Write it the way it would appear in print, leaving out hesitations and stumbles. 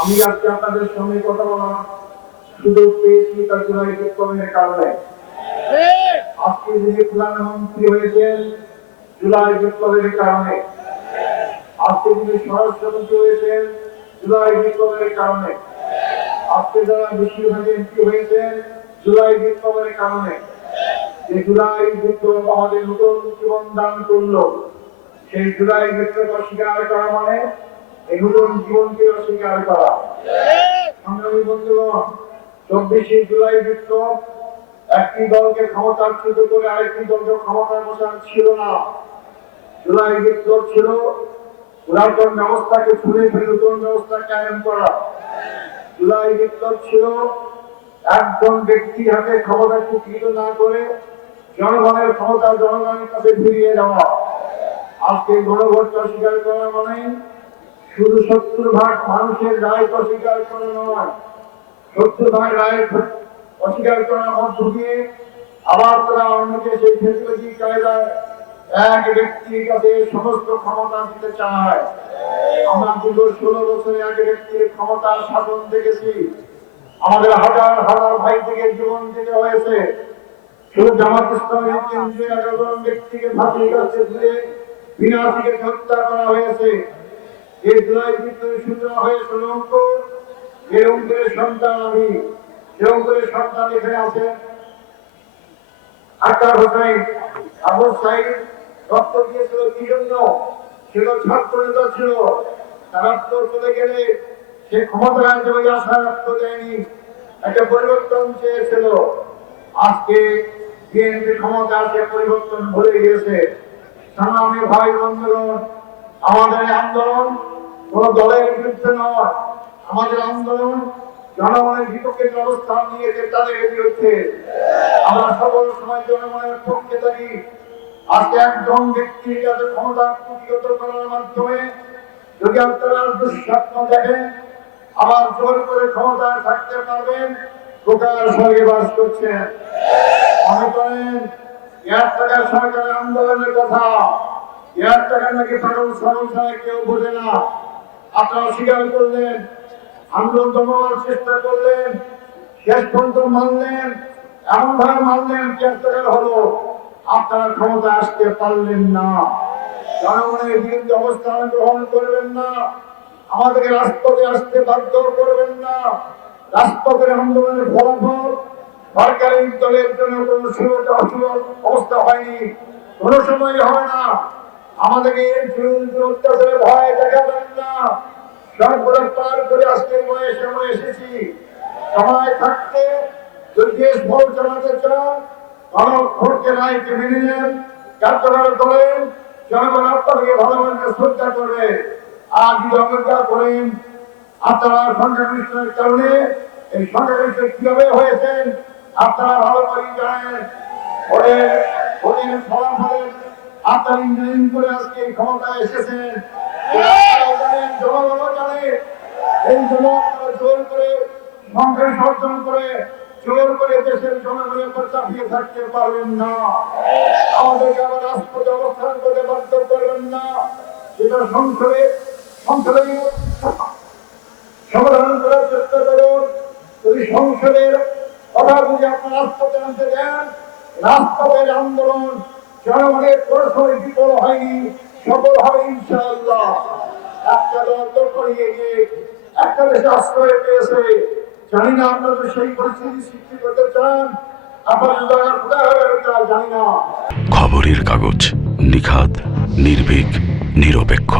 আমি আজকে আপনাদের সঙ্গে কথা বলার সুযোগ পেয়েছি তার জুলাই বিপ্লবের কারণে। আজকে যিনি প্রধানমন্ত্রী হয়েছেন জুলাই বিপ্লবের কারণে, আজকে যিনি স্বরাষ্ট্রমন্ত্রী হয়েছেন জুলাই বিপ্লবের কারণে, আজকে যারা বেশিরভাগ এমপি হয়েছেন জুলাই বিপ্লবের কারণে। যে জুলাই বিপ্লব আমাদের নতুন জীবন দান করলো, সেই জুলাই বিপ্লব অস্বীকার করা মানে এই নতুন জীবনকে অস্বীকার করা। সংগ্রামী বন্ধুগণ, 24শে জুলাই বিপ্লব একটি দলকে ক্ষমতাচ্যুত করে আরেকটি দলকে ক্ষমতায় বসানো ছিল না। জুলাই বিপ্লব ছিল পুরাতন ব্যবস্থাকে ছুঁড়ে ফেলে নতুন ব্যবস্থা কায়েম করা। জুলাই বিপ্লব ছিল একজন ব্যক্তির হাতে ক্ষমতা কুক্ষিত না করে জনগণের ক্ষমতা জনগণের কাছে ফিরিয়ে দেওয়া। আজকে গণভোট অস্বীকার করা মানে শুধু 70% মানুষের রায় অস্বীকার করা নয়, 70% রায় অস্বীকার করার মধ্য দিয়ে আবার তারা অন্যকে সেই ফেসিলিটি কায়দায় এক ব্যক্তির কাছে সমস্ত ক্ষমতা দিতে চায়। আমরা দীর্ঘ 16 বছরে এক ব্যক্তির ক্ষমতার শাসন দেখেছি। আমাদের হাজার হাজার ভাই থেকে জীবন দিতে হয়েছে। শুধু জামাত ইসলামের কেন্দ্রীয় 11 জন ব্যক্তিকে ফাঁসির কাছে ঝুলিয়ে বিনা থেকে হত্যা করা হয়েছে। এই জুলাই বিপ্লবের সূচনা হয়েছে রংপুর। এই রংপুরের সন্তান আমি। রংপুরের সন্তান এখানে আছেন আক্তার হোসেন, আবু সাইদ। রক্ত দিয়েছিল কি জন্য? ছিল ছাত্র নেতা ছিল। তারা তো চলে গেলে সে ক্ষমতায় আসবে আশা রক্ত দেয়নি, একটা পরিবর্তন চেয়েছিল। আজকে বিএনপি ক্ষমতা আসে পরিবর্তন ভুলে গিয়েছে। সংগ্রামী ভাই বন্ধুগণ, আমাদের আন্দোলন কোন দলের বিরুদ্ধে নয়, আমাদের আন্দোলন জনগণের বিপক্ষে অবস্থান নিয়েছে তাদের বিরুদ্ধে। আমরা সকল সময় জনগণের পক্ষে থাকি। আজকে একজন ব্যক্তির কাছে ক্ষমতা কুক্ষিগত করার মাধ্যমে যদি আপনারা দুঃস্বপ্ন দেখেন আবার জোর করে ক্ষমতায় থাকতে পারবেন, গোটার স্বর্গে বাস করছেন। মনে করেন 1 টাকার সরকারের আন্দোলনের কথা, 1 টাকা নাকি পাগল সমস্যায় কেউ বোঝে না। আপনারা স্বীকার করলেন, আন্দোলন দমানোর চেষ্টা করলেন, শেষ পর্যন্ত মানলেন, এমন ভাবে মানলেন 1 টাকার হলো আপনারা ক্ষমতা আসতে পারলেন না। জনগণের বিরুদ্ধে অবস্থান গ্রহণ করবেন না, আমাদেরকে রাজপথে আসতে বাধ্য করবেন না। রাজপথের আন্দোলনের ফলাফল সরকারি দলের জন্য কোন অবস্থা হয়নি, কোন সময় হবে না। আমাদেরকে অত্যাচারে ভয় দেখাবেন না। সর্বদা পার করে আজকে সময় এসেছি। সময় থাকতে যদি দেশ ভোট জানাতে চান, গণভোটকে রায়কে মেনে নেন, কার্যকর করেন, জনগণ আপনাকে ভালোভাবে শ্রদ্ধা করবে। আর যদি অবজ্ঞা করেন, আপনারা সংখ্যাগরিষ্ঠের কারণে এই সংখ্যাগরিষ্ঠ কিভাবে হয়েছেন আপনারা ভালো করে জানেন। ভোটের ফলাফলে আপনারা ইঞ্জিনিয়ারিং করে আজকে ক্ষমতায় এসেছেন, জনগণও জানে। এই জন্য আপনারা জোর করে সংখ্যা অর্জন করে জোর করে দেশের জনগণের উপর চাপিয়ে থাকতে পারবেন না। আমাদেরকে আবার রাজপথে অবস্থান করতে বাধ্য করবেন না। এটা সংসদে সমাধান করার চেষ্টা করুন। যদি সংসদের কথা বুঝে আপনার রাজপথে আনতে দেন, রাজপথের আন্দোলন জনগণের পরস্পর বিফল হয়নি, সফল হবে ইনশাআল্লাহ। একটা দল তো করিয়ে গিয়ে একটা দেশে আশ্রয় পেয়েছে। জানি না আপনারা সেই পরিস্থিতি সৃষ্টি করতে চান, আপনার জানি না। খবরের কাগজ, নিখাত, নির্ভীক, নিরপেক্ষ।